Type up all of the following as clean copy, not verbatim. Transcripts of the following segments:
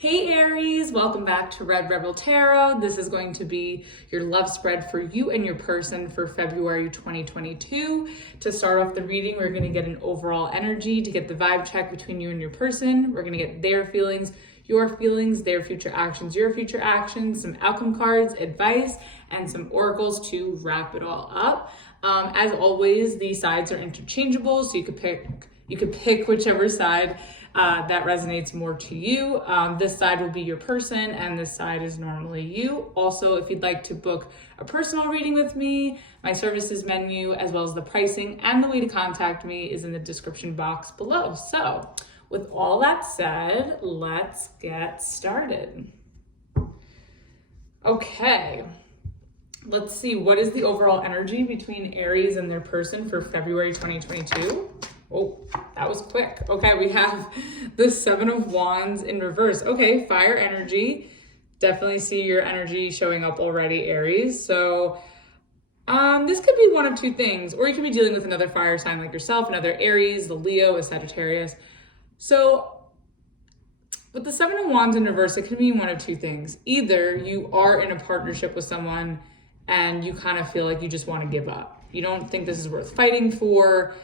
Hey Aries, welcome back to Red Rebel Tarot. This is going to be your love spread for you and your person for February 2022. To start off the reading, we're going to get an overall energy to get the vibe check between you and your person. We're going to get their feelings, their future actions, your future actions, some outcome cards, advice, and some oracles to wrap it all up. As always, these sides are interchangeable, so you could pick whichever side that resonates more to you. This side will be your person and this side is normally you. Also, if you'd like to book a personal reading with me, my services menu, as well as the pricing and the way to contact me is in the description box below. So with all that said, let's get started. Okay, let's see. What is the overall energy between Aries and their person for February 2022? Oh, that was quick. Okay, we have the Seven of Wands in reverse. Okay, fire energy. Definitely see your energy showing up already, Aries. So this could be one of two things, or you could be dealing with another fire sign like yourself, another Aries, the Leo, a Sagittarius. So with the Seven of Wands in reverse, it could mean one of two things. Either you are in a partnership with someone and you kind of feel like you just want to give up. You don't think this is worth fighting for.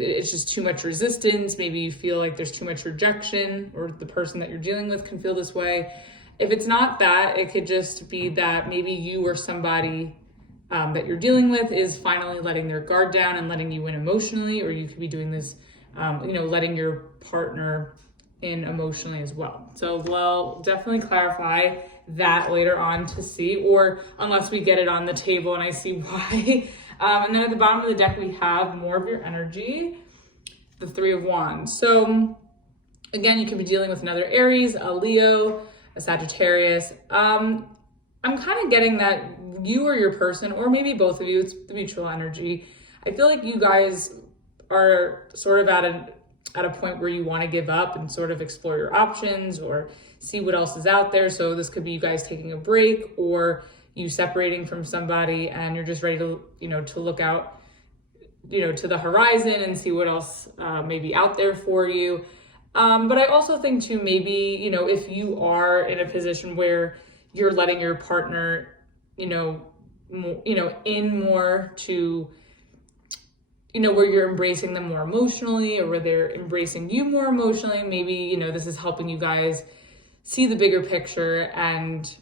It's just too much resistance. Maybe you feel like there's too much rejection, or the person that you're dealing with can feel this way. If it's not that, it could just be that maybe you or somebody that you're dealing with is finally letting their guard down and letting you in emotionally, or you could be doing this, letting your partner in emotionally as well. So we'll definitely clarify that later on to see, or unless we get it on the table and I see why. And then at the bottom of the deck, we have more of your energy, the Three of Wands. So again, you could be dealing with another Aries, a Leo, a Sagittarius. I'm kind of getting that you or your person, or maybe both of you, it's the mutual energy. I feel like you guys are sort of at a point where you want to give up and sort of explore your options or see what else is out there. So this could be you guys taking a break, or you separating from somebody and you're just ready to, to look out, to the horizon and see what else may be out there for you. But I also think too, maybe, if you are in a position where you're letting your partner, in more to, where you're embracing them more emotionally, or where they're embracing you more emotionally, maybe, this is helping you guys see the bigger picture and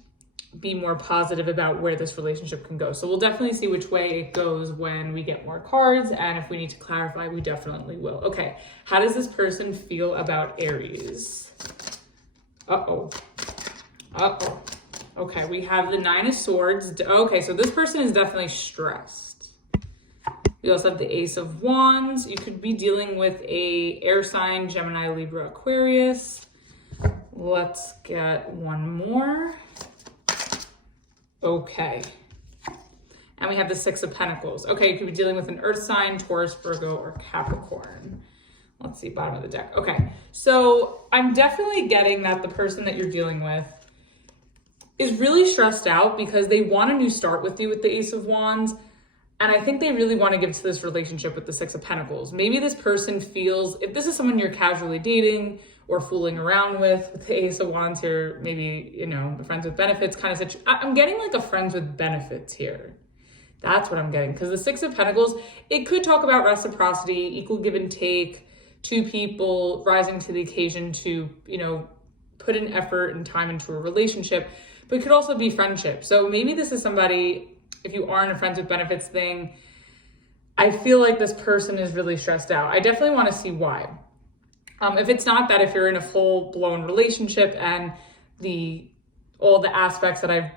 be more positive about where this relationship can go. So we'll definitely see which way it goes when we get more cards, and if we need to clarify, we definitely will. Okay, how does this person feel about Aries? Okay, we have the Nine of Swords. Okay, so this person is definitely stressed. We also have the Ace of Wands. You could be dealing with a air sign, Gemini, Libra, Aquarius. Let's get one more. Okay. And we have the Six of Pentacles. Okay, you could be dealing with an earth sign, Taurus, Virgo, or Capricorn. Let's see, bottom of the deck. Okay, so I'm definitely getting that the person that you're dealing with is really stressed out because they want a new start with you with the Ace of Wands. And I think they really want to give to this relationship with the Six of Pentacles. Maybe this person feels, if this is someone you're casually dating or fooling around with the Ace of Wands here, maybe, a friends with benefits kind of situation. I'm getting like a friends with benefits here. That's what I'm getting. Because the Six of Pentacles, it could talk about reciprocity, equal give and take, two people rising to the occasion to, put an effort and time into a relationship, but it could also be friendship. So maybe this is somebody, if you are in a friends with benefits thing, I feel like this person is really stressed out. I definitely want to see why. If it's not that, if you're in a full-blown relationship and all the aspects that I've,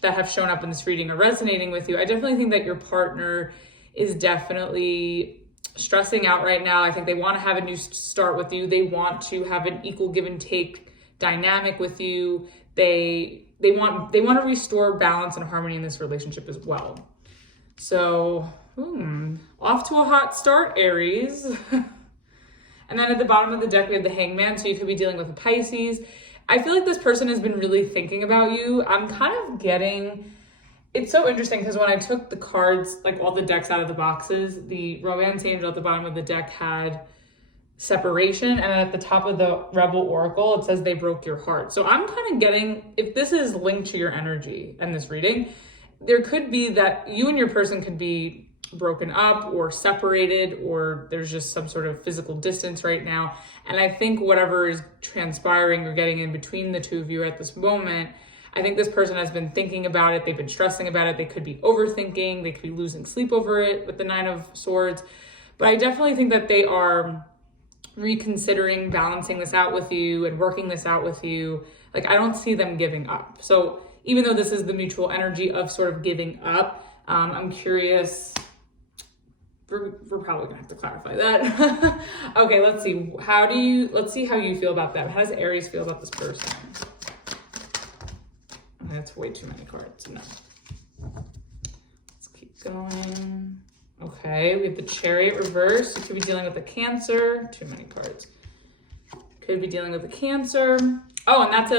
that have shown up in this reading are resonating with you, I definitely think that your partner is definitely stressing out right now. I think they want to have a new start with you. They want to have an equal give and take dynamic with you. They want to restore balance and harmony in this relationship as well. So, off to a hot start, Aries. And then at the bottom of the deck, we have the Hangman. So you could be dealing with a Pisces. I feel like this person has been really thinking about you. I'm kind of getting, it's so interesting because when I took the cards, like all the decks out of the boxes, the Romance Angel at the bottom of the deck had separation. And then at the top of the Rebel Oracle, it says they broke your heart. So I'm kind of getting, if this is linked to your energy and this reading, there could be that you and your person could be broken up or separated, or there's just some sort of physical distance right now. And I think whatever is transpiring or getting in between the two of you at this moment, I think this person has been thinking about it. They've been stressing about it. They could be overthinking. They could be losing sleep over it with the Nine of Swords. But I definitely think that they are reconsidering balancing this out with you and working this out with you. Like, I don't see them giving up. So even though this is the mutual energy of sort of giving up, I'm curious. We're probably gonna have to clarify that. Okay, let's see. Let's see how you feel about that. How does Aries feel about this person? That's way too many cards. No. Let's keep going. Okay, we have the Chariot reverse. You could be dealing with a Cancer. Too many cards. Could be dealing with a Cancer. Oh, and that's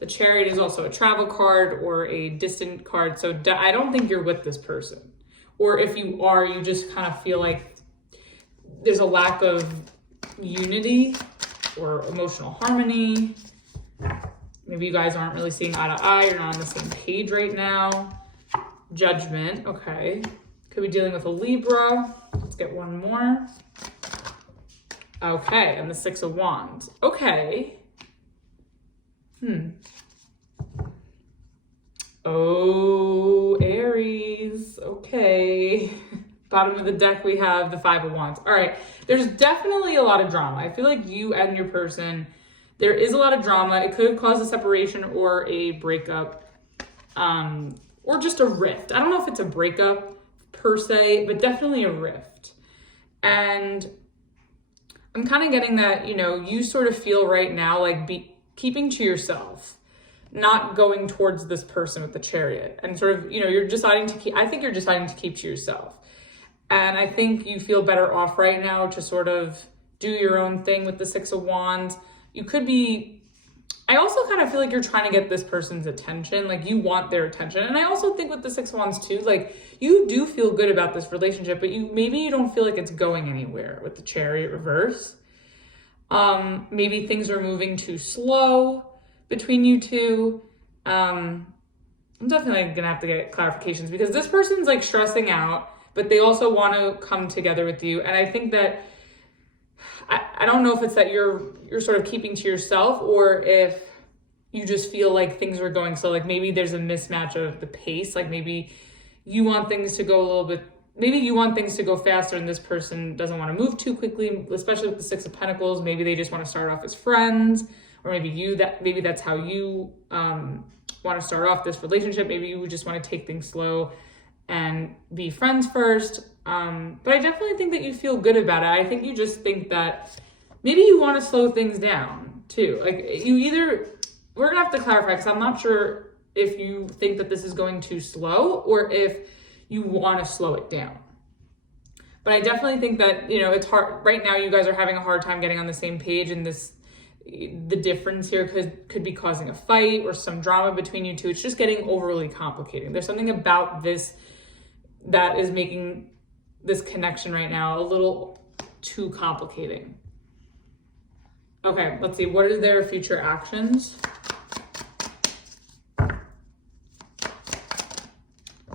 the Chariot is also a travel card or a distant card. So I don't think you're with this person. Or if you are, you just kind of feel like there's a lack of unity or emotional harmony. Maybe you guys aren't really seeing eye to eye. You're not on the same page right now. Judgment, okay. Could be dealing with a Libra. Let's get one more. Okay, and the Six of Wands. Okay. Oh, Aries. Okay. Bottom of the deck, we have the Five of Wands. All right. There's definitely a lot of drama. I feel like you and your person, there is a lot of drama. It could cause a separation or a breakup, or just a rift. I don't know if it's a breakup per se, but definitely a rift. And I'm kind of getting that, you sort of feel right now like keeping to yourself, not going towards this person with the Chariot, and sort of, you're deciding to keep, I think you're deciding to keep to yourself. And I think you feel better off right now to sort of do your own thing with the Six of Wands. You could be, I also kind of feel like you're trying to get this person's attention, like you want their attention. And I also think with the Six of Wands too, like you do feel good about this relationship, but maybe you don't feel like it's going anywhere with the Chariot reverse. Maybe things are moving too slow between you two. I'm definitely gonna have to get clarifications because this person's like stressing out, but they also want to come together with you. And I think that I don't know if it's that you're sort of keeping to yourself, or if you just feel like things are going slow. Like maybe there's a mismatch of the pace. Like maybe you want things to go a little bit, maybe you want things to go faster and this person doesn't want to move too quickly, especially with the Six of Pentacles. Maybe they just want to start off as friends, or maybe that's how you want to start off this relationship. Maybe you just want to take things slow and be friends first. But I definitely think that you feel good about it. I think you just think that maybe you want to slow things down too. Like we're gonna have to clarify because I'm not sure if you think that this is going too slow or if you want to slow it down. But I definitely think that, it's hard right now. You guys are having a hard time getting on the same page, and the difference here could be causing a fight or some drama between you two. It's just getting overly complicated. There's something about this that is making this connection right now a little too complicating. Okay, let's see. What are their future actions?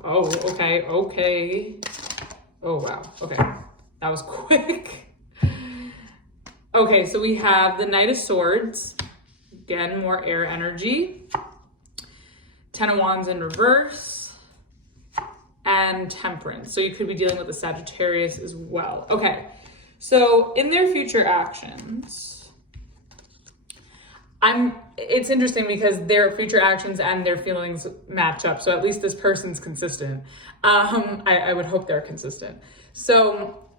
Oh, okay. Oh, wow. Okay, that was quick. Okay, so we have the Knight of Swords. Again, more air energy. Ten of Wands in reverse. And Temperance. So you could be dealing with the Sagittarius as well. Okay, so in their future actions, it's interesting because their future actions and their feelings match up. So at least this person's consistent. I would hope they're consistent. So,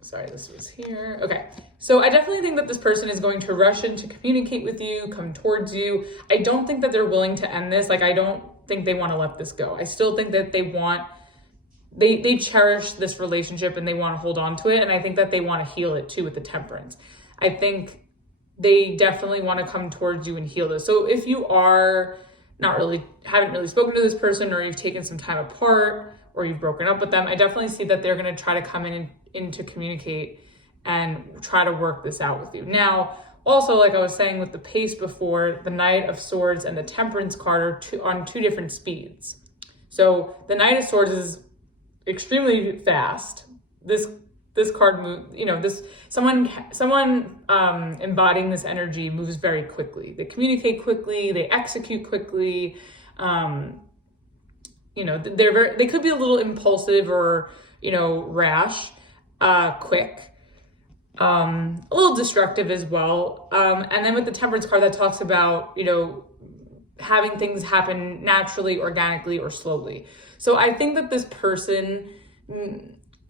sorry, this was here. Okay, so I definitely think that this person is going to rush in to communicate with you, come towards you. I don't think that they're willing to end this. Like, I don't think they want to let this go. I still think that they cherish this relationship and they want to hold on to it. And I think that they want to heal it too with the Temperance. I think they definitely want to come towards you and heal this. So if you are haven't really spoken to this person, or you've taken some time apart, or you've broken up with them, I definitely see that they're going to try to come in to communicate and try to work this out with you. Now, also, like I was saying with the pace before, the Knight of Swords and the Temperance card are on two different speeds. So the Knight of Swords is extremely fast. This card move, you know, someone embodying this energy moves very quickly. They communicate quickly, they execute quickly. You know, they could be a little impulsive or, you know, rash, quick. A little destructive as well. And then with the Temperance card, that talks about, you know, having things happen naturally, organically, or slowly. So I think that this person,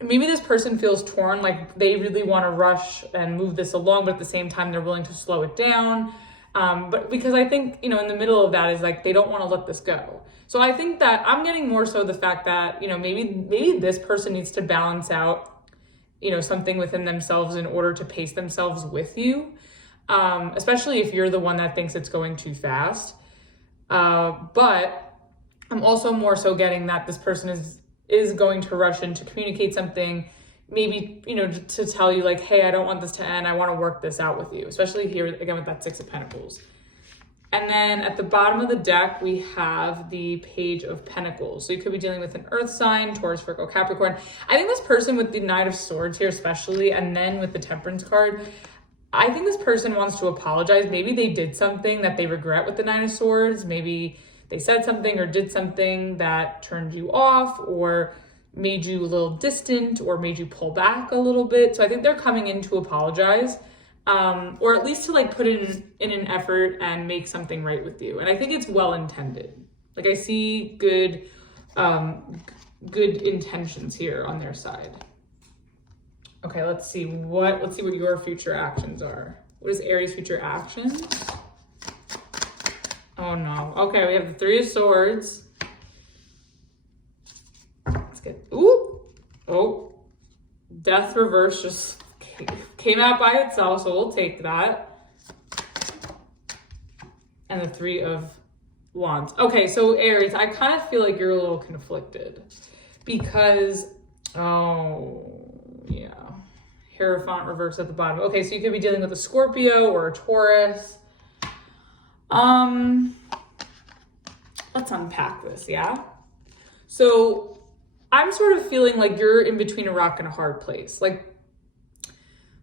maybe this person feels torn, like they really want to rush and move this along, but at the same time, they're willing to slow it down. But because I think, you know, in the middle of that is like, they don't want to let this go. So I think that I'm getting more so the fact that, you know, maybe this person needs to balance out, you know, something within themselves in order to pace themselves with you, especially if you're the one that thinks it's going too fast. But I'm also more so getting that this person is going to rush in to communicate something, maybe, you know, to tell you like, hey, I don't want this to end. I want to work this out with you, especially here again with that Six of Pentacles. And then at the bottom of the deck, we have the Page of Pentacles. So you could be dealing with an earth sign, Taurus, Virgo, Capricorn. I think this person with the Knight of Swords here especially, and then with the Temperance card, I think this person wants to apologize. Maybe they did something that they regret with the Nine of Swords. Maybe they said something or did something that turned you off or made you a little distant or made you pull back a little bit. So I think they're coming in to apologize. Or at least to like put in an effort and make something right with you. And I think it's well intended. Like I see good intentions here on their side. Okay, let's see what your future actions are. What is Aries' future actions? Oh no. Okay, we have the Three of Swords. Let's get, ooh, oh, Death reverse just came out by itself, so we'll take that. And the Three of Wands. Okay, so Aries, I kind of feel like you're a little conflicted because, oh, yeah. Hierophant reverse at the bottom. Okay, so you could be dealing with a Scorpio or a Taurus. Let's unpack this, yeah? So I'm sort of feeling like you're in between a rock and a hard place. Like,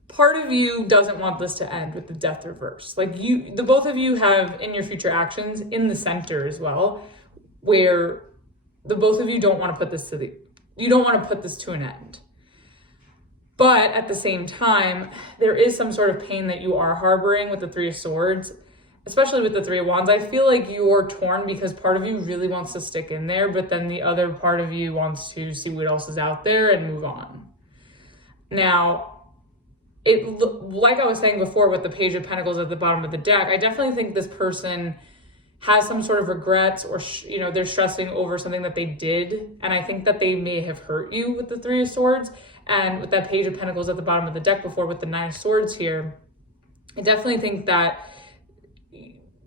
part of you doesn't want this to end with the Death reverse. Like the both of you have in your future actions in the center as well, where the both of you don't want to put this you don't want to put this to an end. But at the same time, there is some sort of pain that you are harboring with the Three of Swords, especially with the Three of Wands. I feel like you're torn because part of you really wants to stick in there, but then the other part of you wants to see what else is out there and move on. Now, like I was saying before with the Page of Pentacles at the bottom of the deck, I definitely think this person has some sort of regrets or, you know, they're stressing over something that they did. And I think that they may have hurt you with the Three of Swords. And with that Page of Pentacles at the bottom of the deck before with the Nine of Swords here, I definitely think that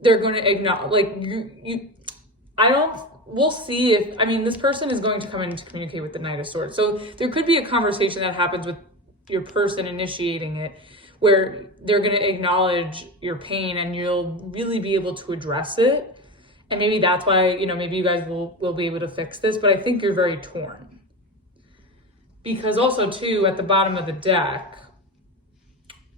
they're going to acknowledge, like, we'll see if, I mean, this person is going to come in to communicate with the Knight of Swords. So there could be a conversation that happens with your person initiating it where they're going to acknowledge your pain and you'll really be able to address it. And maybe that's why, you know, maybe you guys will be able to fix this, but I think you're very torn. Because also too, at the bottom of the deck,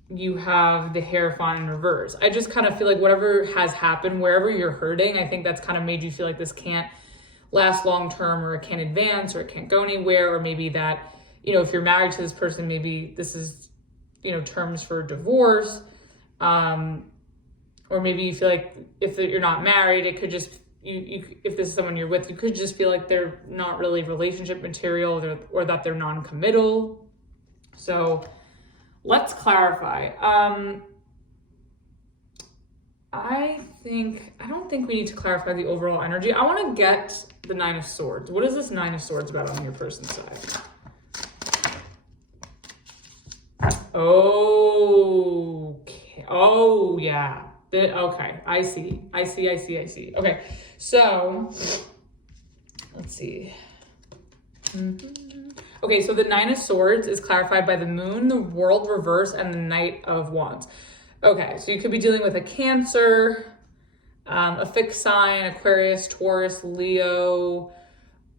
you have the Hierophant in reverse. I just kind of feel like whatever has happened, wherever you're hurting, I think that's kind of made you feel like this can't last long term, or it can't advance, or it can't go anywhere, or maybe that, you know, if you're married to this person, maybe this is, you know, terms for divorce. Or maybe you feel like if you're not married, it could just, if this is someone you're with, you could just feel like they're not really relationship material, or that they're non-committal. So let's clarify. I don't think we need to clarify the overall energy. I want to get the Nine of Swords. What is this Nine of Swords about on your person's side? Okay. Oh, yeah. Okay. I see. Okay. So, let's see. Okay, so the Nine of Swords is clarified by the Moon, the World reverse, and the Knight of Wands. Okay, so you could be dealing with a Cancer, a fixed sign, Aquarius, Taurus, Leo,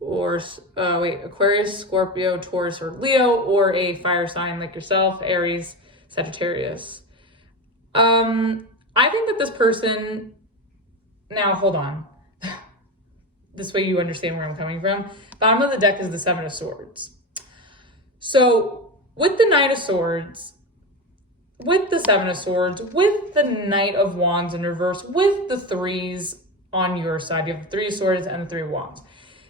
or Aquarius, Scorpio, Taurus, or Leo, or a fire sign like yourself, Aries, Sagittarius. I think that this person, now hold on, this way you understand where I'm coming from. Bottom of the deck is the Seven of Swords. So with the Knight of Swords, with the Seven of Swords, with the Knight of Wands in reverse, with the threes on your side, you have the Three of Swords and the Three of Wands.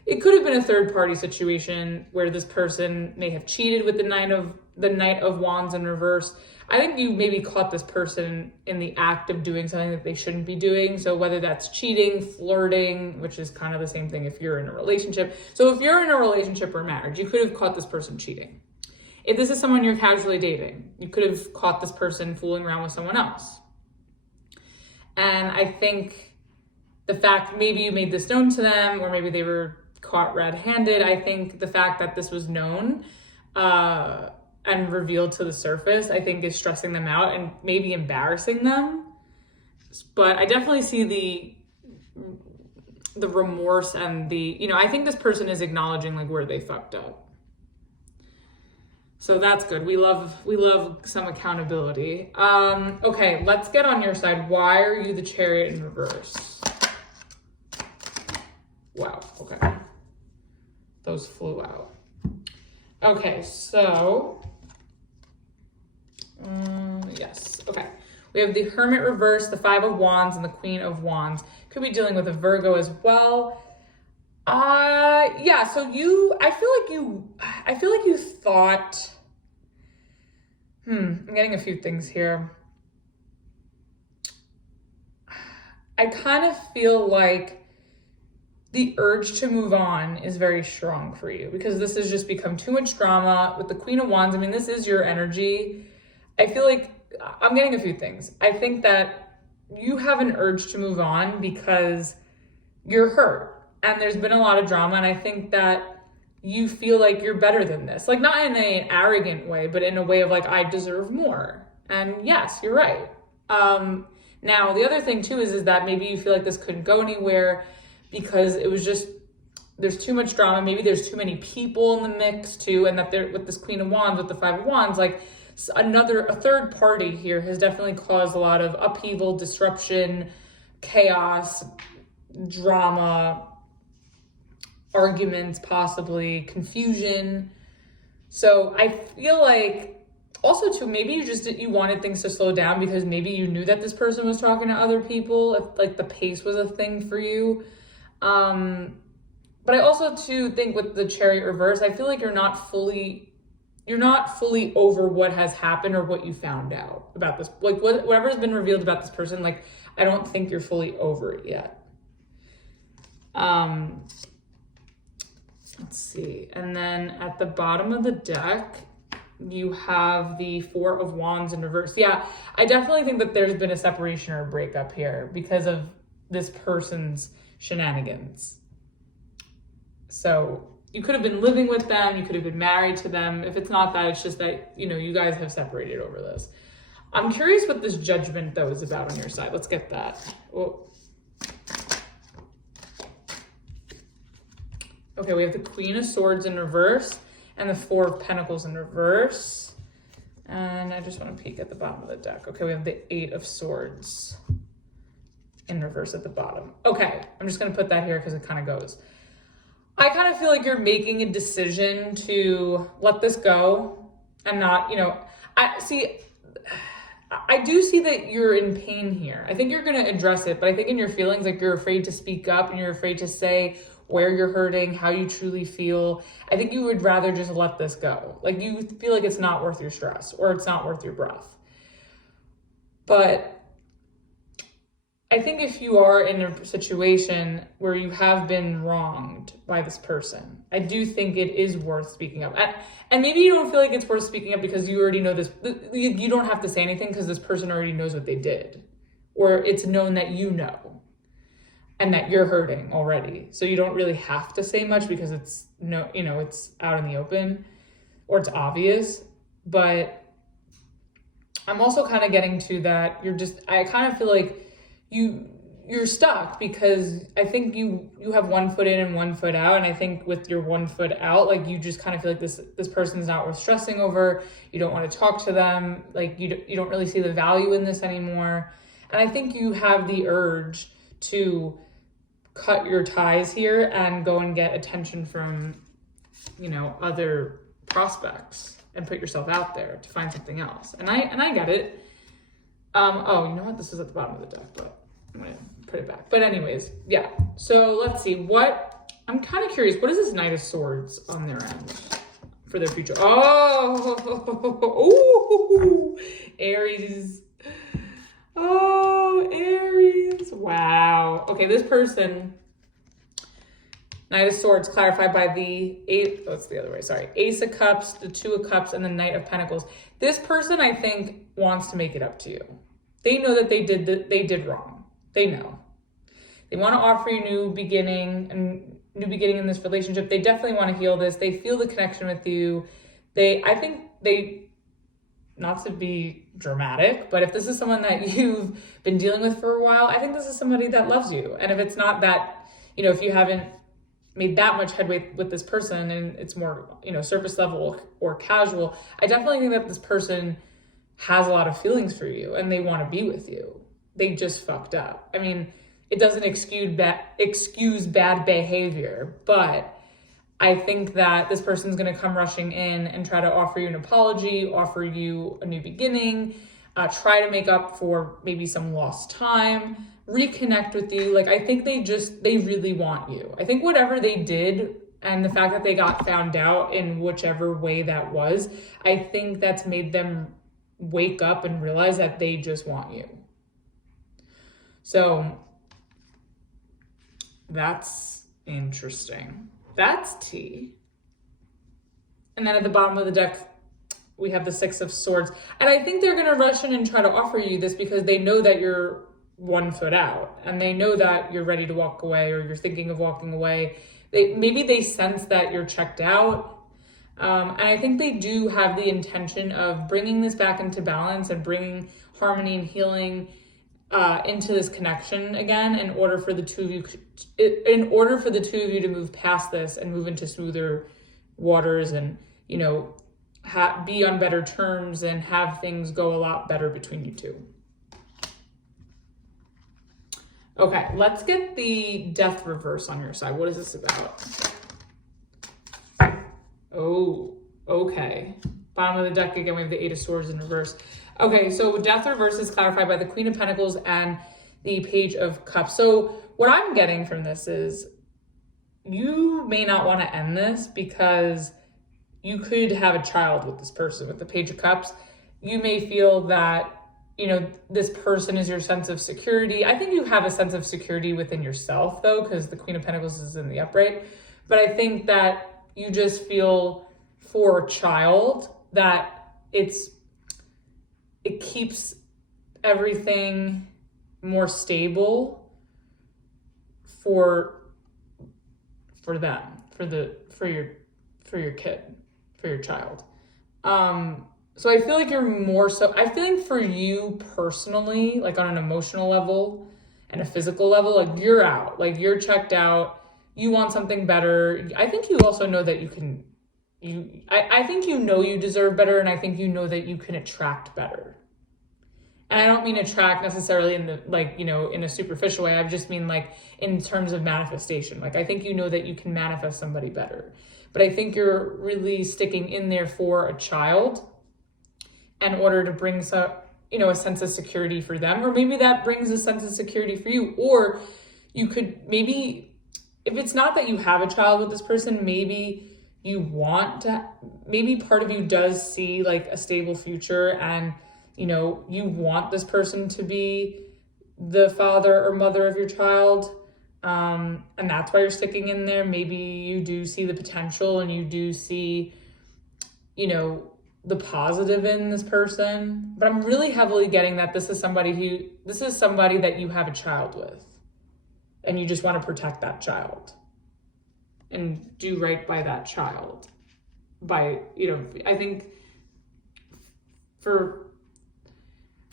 It could have been a third party situation where this person may have cheated with the Knight of Wands in reverse. I think you maybe caught this person in the act of doing something that they shouldn't be doing. So whether that's cheating, flirting, which is kind of the same thing if you're in a relationship. So if you're in a relationship or marriage, you could have caught this person cheating. If this is someone you're casually dating, you could have caught this person fooling around with someone else. And I think the fact maybe you made this known to them, or maybe they were caught red-handed, I think the fact that this was known and revealed to the surface, I think is stressing them out and maybe embarrassing them. But I definitely see the remorse and I think this person is acknowledging like where they fucked up. So that's good. We love some accountability. Okay, let's get on your side. Why are you the Chariot in reverse? Wow, okay. Those flew out. Okay, so, yes, okay. We have the Hermit reverse, the Five of Wands, and the Queen of Wands. Could be dealing with a Virgo as well. Yeah, so I feel like you thought, I'm getting a few things here. I kind of feel like the urge to move on is very strong for you because this has just become too much drama with the Queen of Wands. I mean, this is your energy. I feel like I'm getting a few things. I think that you have an urge to move on because you're hurt and there's been a lot of drama. And I think that you feel like you're better than this, like not in an arrogant way, but in a way of like, I deserve more. And yes, you're right. Now the other thing too is that maybe you feel like this couldn't go anywhere because it was just, there's too much drama. Maybe there's too many people in the mix too. And that they're with this Queen of Wands, with the Five of Wands, like a third party here has definitely caused a lot of upheaval, disruption, chaos, drama, arguments, possibly confusion. So I feel like also too, maybe you wanted things to slow down because maybe you knew that this person was talking to other people, if like the pace was a thing for you. But I also too think with the Chariot reverse, I feel like you're not fully over what has happened or what you found out about this, like whatever's been revealed about this person. Like, I don't think you're fully over it yet. Let's see. And then at the bottom of the deck, you have the Four of Wands in reverse. Yeah, I definitely think that there's been a separation or a breakup here because of this person's shenanigans. So you could have been living with them, you could have been married to them. If it's not that, it's just that, you guys have separated over this. I'm curious what this Judgment though is about on your side. Let's get that. Whoa. Okay, we have the Queen of Swords in reverse and the Four of Pentacles in reverse. And I just want to peek at the bottom of the deck. Okay, we have the Eight of Swords in reverse at the bottom. Okay, I'm just going to put that here because it kind of goes. I kind of feel like you're making a decision to let this go and not, I do see that you're in pain here. I think you're going to address it, but I think in your feelings, like you're afraid to speak up and you're afraid to say where you're hurting, how you truly feel. I think you would rather just let this go. Like you feel like it's not worth your stress or it's not worth your breath. But I think if you are in a situation where you have been wronged by this person, I do think it is worth speaking up. And maybe you don't feel like it's worth speaking up because you already know this. You don't have to say anything because this person already knows what they did. Or it's known that you know and that you're hurting already. So you don't really have to say much because it's it's out in the open. or it's obvious, but I'm also kind of getting to that I kind of feel like you're stuck, because I think you have one foot in and one foot out. And I think with your one foot out, like you just kind of feel like this person's not worth stressing over. You don't want to talk to them. Like you don't really see the value in this anymore. And I think you have the urge to cut your ties here and go and get attention from, other prospects and put yourself out there to find something else. And I get it. Oh, you know what? This is at the bottom of the deck, but I'm going to put it back. But anyways, yeah. So let's see I'm kind of curious. What is this Knight of Swords on their end for their future? Oh, Aries. Oh, Aries. Wow. Okay, this person, Knight of Swords, clarified by the Ace of Cups, the Two of Cups, and the Knight of Pentacles. This person, I think, wants to make it up to you. They know that they did wrong. They know. They want to offer you new beginning in this relationship. They definitely want to heal this. They feel the connection with you. Not to be dramatic, but if this is someone that you've been dealing with for a while, I think this is somebody that loves you. And if it's not that, if you haven't made that much headway with this person and it's more, surface level or casual, I definitely think that this person has a lot of feelings for you and they want to be with you. They just fucked up. I mean, it doesn't excuse bad behavior, but I think that this person's going to come rushing in and try to offer you an apology, offer you a new beginning, try to make up for maybe some lost time, reconnect with you. Like, I think they really want you. I think whatever they did and the fact that they got found out in whichever way that was, I think that's made them wake up and realize that they just want you. So that's interesting. That's tea. And then at the bottom of the deck, we have the Six of Swords. And I think they're going to rush in and try to offer you this because they know that you're one foot out. And they know that you're ready to walk away or you're thinking of walking away. Maybe they sense that you're checked out. And I think they do have the intention of bringing this back into balance and bringing harmony and healing into this connection again in order for the two of you to move past this and move into smoother waters and be on better terms and have things go a lot better between you two. Okay, let's get the Death reverse on your side. What is this about? Oh, okay. Bottom of the deck again, we have the Eight of Swords in reverse. Okay, so Death reverse is clarified by the Queen of Pentacles and the Page of Cups. So what I'm getting from this is you may not want to end this because you could have a child with this person, with the Page of Cups. You may feel that, this person is your sense of security. I think you have a sense of security within yourself, though, because the Queen of Pentacles is in the upright. But I think that you just feel for a child that it keeps everything more stable for them, for your kid, for your child. So I feel like you're more so, I feel like for you personally, like on an emotional level and a physical level, like you're out, like you're checked out, you want something better. I think you also know that I think you deserve better, and I think you know that you can attract better. And I don't mean attract necessarily in the, in a superficial way. I just mean like in terms of manifestation. Like I think you know that you can manifest somebody better. But I think you're really sticking in there for a child in order to bring some, a sense of security for them. Or maybe that brings a sense of security for you. Or you could maybe, if it's not that you have a child with this person, maybe maybe part of you does see like a stable future and, you want this person to be the father or mother of your child. And that's why you're sticking in there. Maybe you do see the potential and you do see, the positive in this person. But I'm really heavily getting that this is somebody that you have a child with. And you just want to protect that child and do right by that child. by, I think for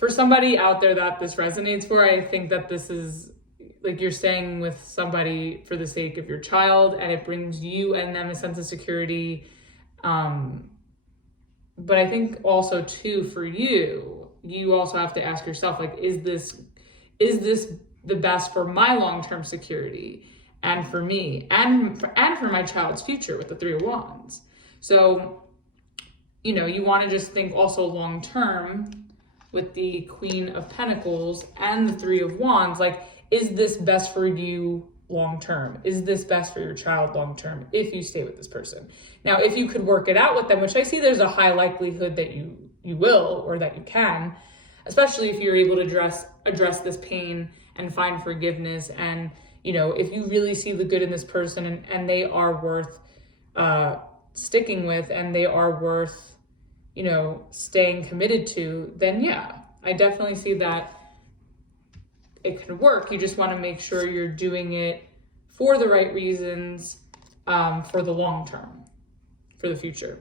somebody out there that this resonates for, I think that this is like you're staying with somebody for the sake of your child, and it brings you and them a sense of security. But I think also too, for you also have to ask yourself, like, is this the best for my long-term security and for me and for my child's future with the Three of Wands? So, you want to just think also long-term with the Queen of Pentacles and the Three of Wands, like, is this best for you long-term? Is this best for your child long-term if you stay with this person? Now, if you could work it out with them, which I see there's a high likelihood that you will, or that you can, especially if you're able to address this pain and find forgiveness. And, if you really see the good in this person and they are worth sticking with, and they are worth, staying committed to, then yeah, I definitely see that it can work. You just want to make sure you're doing it for the right reasons, for the long term, for the future.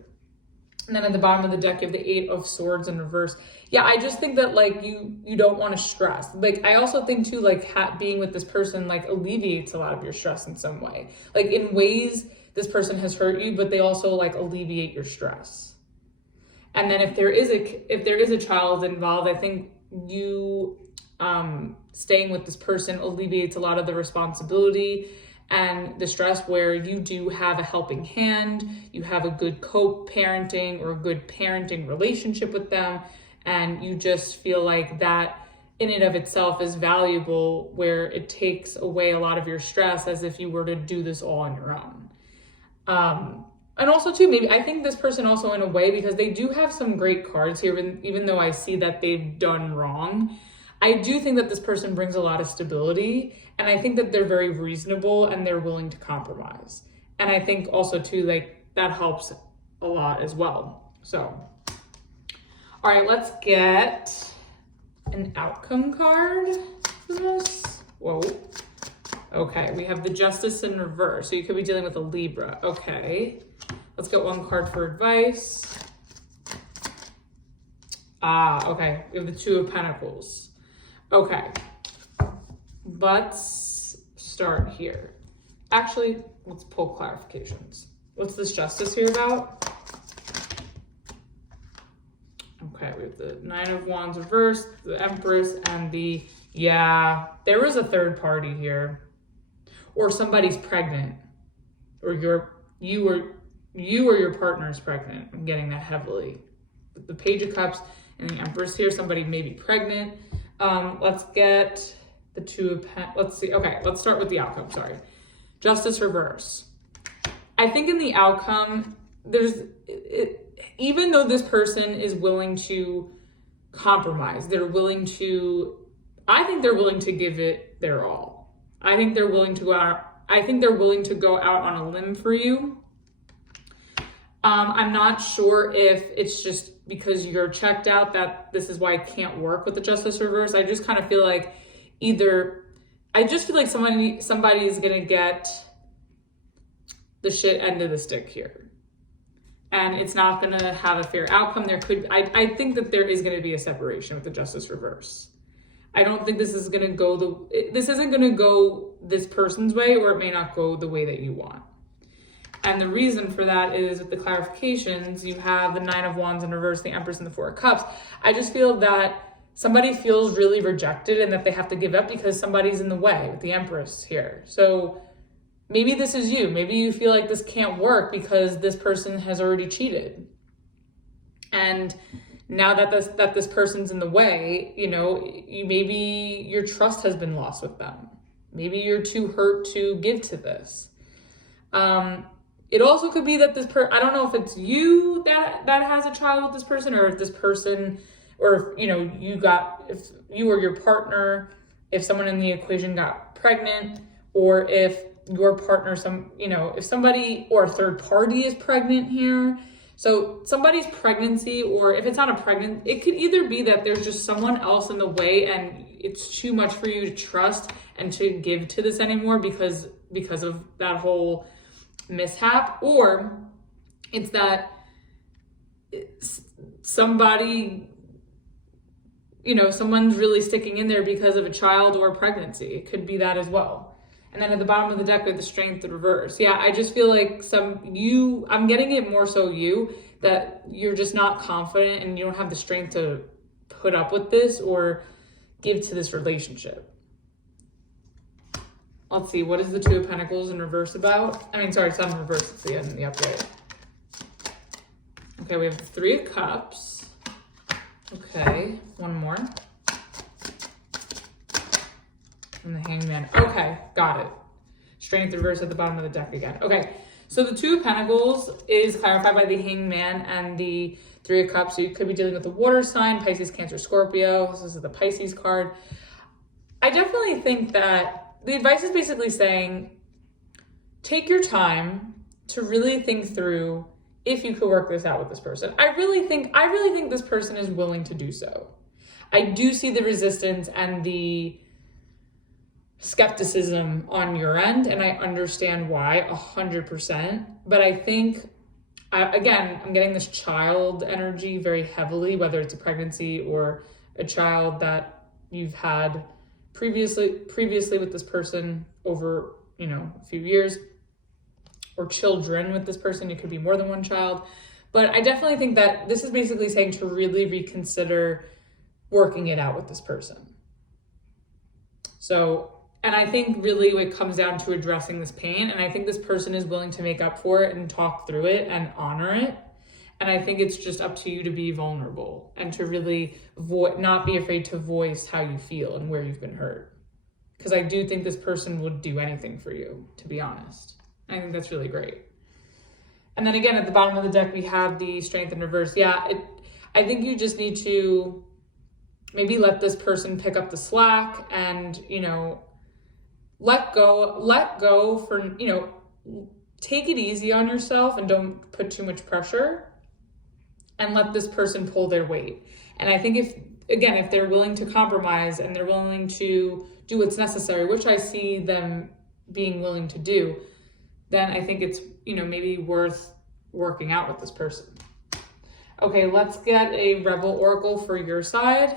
And then at the bottom of the deck, you have the Eight of Swords in reverse. Yeah, I just think that like you don't want to stress. Like, I also think too, like being with this person like alleviates a lot of your stress in some way. Like, in ways this person has hurt you, but they also like alleviate your stress. And then if there is a child involved, I think you staying with this person alleviates a lot of the responsibility and the stress, where you do have a helping hand, you have a good co-parenting or a good parenting relationship with them, and you just feel like that in and of itself is valuable, where it takes away a lot of your stress as if you were to do this all on your own. And also too, maybe I think this person also, in a way, because they do have some great cards here, even though I see that they've done wrong, I do think that this person brings a lot of stability, and I think that they're very reasonable and they're willing to compromise. And I think also too, like, that helps a lot as well. So, all right, let's get an outcome card for this. Whoa. Okay, we have the Justice in reverse. So you could be dealing with a Libra. Okay, let's get one card for advice. Okay, we have the Two of Pentacles. Okay, let's start here. Actually, let's pull clarifications. What's this Justice here about? Okay, we have the Nine of Wands reversed, the Empress, and there was a third party here. Or somebody's pregnant, or you or your partner is pregnant. I'm getting that heavily. With the Page of Cups and the Empress here, somebody may be pregnant. Let's get the Two of Pentacles. Let's see. Okay, let's start with the outcome. Sorry. Justice reverse. I think in the outcome, even though this person is willing to compromise, I think they're willing to give it their all. I think they're willing to go out. I think they're willing to go out on a limb for you. I'm not sure if it's just because you're checked out that this is why it can't work with the Justice reverse. I just kind of feel like somebody is gonna get the shit end of the stick here, and it's not gonna have a fair outcome. I think that there is gonna be a separation with the Justice reverse. I don't think this isn't gonna go this person's way, or it may not go the way that you want. And the reason for that is, with the clarifications, you have the Nine of Wands in reverse, the Empress, and the Four of Cups. I just feel that somebody feels really rejected and that they have to give up because somebody's in the way with the Empress here. So maybe this is you. Maybe you feel like this can't work because this person has already cheated. And now that this person's in the way, maybe your trust has been lost with them. Maybe you're too hurt to give to this. It also could be that I don't know if it's you that has a child with this person, or if this person, or if you or your partner, if someone in the equation got pregnant, or if your partner, if somebody or a third party is pregnant here. So somebody's pregnancy, or if it's not a pregnant, it could either be that there's just someone else in the way and it's too much for you to trust and to give to this anymore because of that whole mishap, or it's that somebody, you know, someone's really sticking in there because of a child or pregnancy. It could be that as well. And then at the bottom of the deck with the Strength in reverse. Yeah, I just feel like I'm getting it more so that you're just not confident and you don't have the strength to put up with this or give to this relationship. Let's see, what is the Two of Pentacles in reverse about? I mean, sorry, it's not in reverse, it's the end in the upright. Okay, we have the Three of Cups. Okay, one more. And the Hangman. Okay, got it. Strength reverse at the bottom of the deck again. Okay, so the Two of Pentacles is clarified by the Hangman and the Three of Cups. So you could be dealing with a water sign, Pisces, Cancer, Scorpio. This is the Pisces card. I definitely think that the advice is basically saying, take your time to really think through if you could work this out with this person. I really think this person is willing to do so. I do see the resistance and the skepticism on your end, and I understand why 100%. But I think, again, I'm getting this child energy very heavily, whether it's a pregnancy or a child that you've had previously with this person over, you know, a few years, or children with this person. It could be more than one child. But I definitely think that this is basically saying to really reconsider working it out with this person. So, and I think really it comes down to addressing this pain. And I think this person is willing to make up for it and talk through it and honor it. And I think it's just up to you to be vulnerable and to really not be afraid to voice how you feel and where you've been hurt. Because I do think this person would do anything for you, to be honest. I think that's really great. And then again, at the bottom of the deck, we have the Strength in reverse. Yeah, I think you just need to maybe let this person pick up the slack and, you know, let go for, you know, take it easy on yourself and don't put too much pressure, and let this person pull their weight. And I think if they're willing to compromise and they're willing to do what's necessary, which I see them being willing to do, then I think it's, you know, maybe worth working out with this person. Okay, let's get a Rebel Oracle for your side.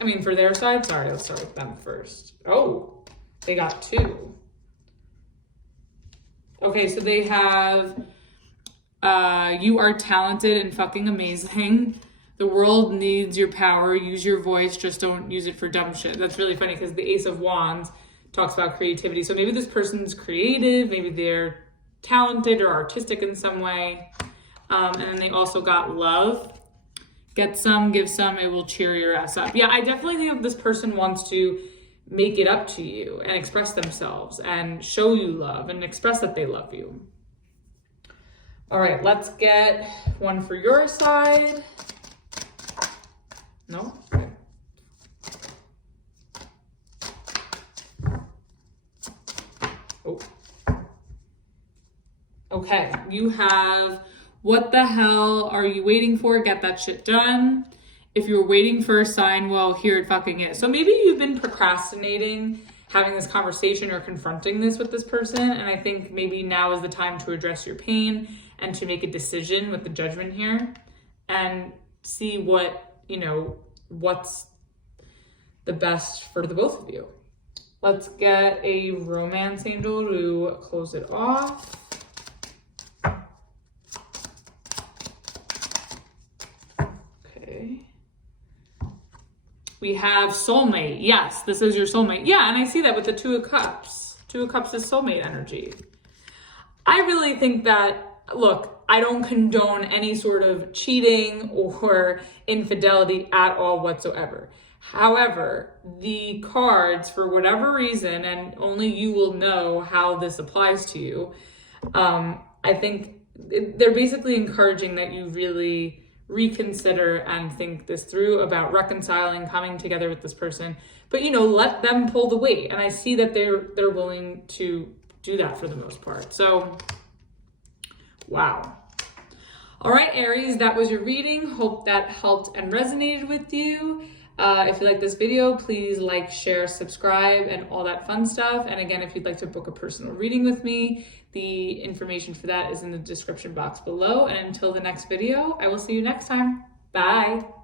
I mean, for their side. Sorry, let's start with them first. Oh, they got two. Okay, so they have, you are talented and fucking amazing. The world needs your power. Use your voice. Just don't use it for dumb shit. That's really funny because the Ace of Wands talks about creativity. So maybe this person's creative. Maybe they're talented or artistic in some way. And then they also got love. Get some, give some. It will cheer your ass up. Yeah, I definitely think that this person wants to make it up to you and express themselves and show you love and express that they love you. All right, let's get one for your side. No? Okay. Oh. Okay, you have, what the hell are you waiting for? Get that shit done. If you're waiting for a sign, well, here it fucking is. So maybe you've been procrastinating having this conversation or confronting this with this person. And I think maybe now is the time to address your pain and to make a decision with the Judgment here and see what, you know, what's the best for the both of you. Let's get a Romance Angel to close it off. Okay. We have soulmate. Yes, this is your soulmate. Yeah, and I see that with the Two of Cups. Two of Cups is soulmate energy. I really think that, look, I don't condone any sort of cheating or infidelity at all whatsoever. However, the cards, for whatever reason, and only you will know how this applies to you, I think they're basically encouraging that you really reconsider and think this through about reconciling, coming together with this person. But, you know, let them pull the weight. And I see that they're willing to do that for the most part. So, wow. All right, Aries, that was your reading. Hope that helped and resonated with you. If you like this video, please like, share, subscribe, and all that fun stuff. And again, if you'd like to book a personal reading with me, the information for that is in the description box below. And until the next video, I will see you next time. Bye.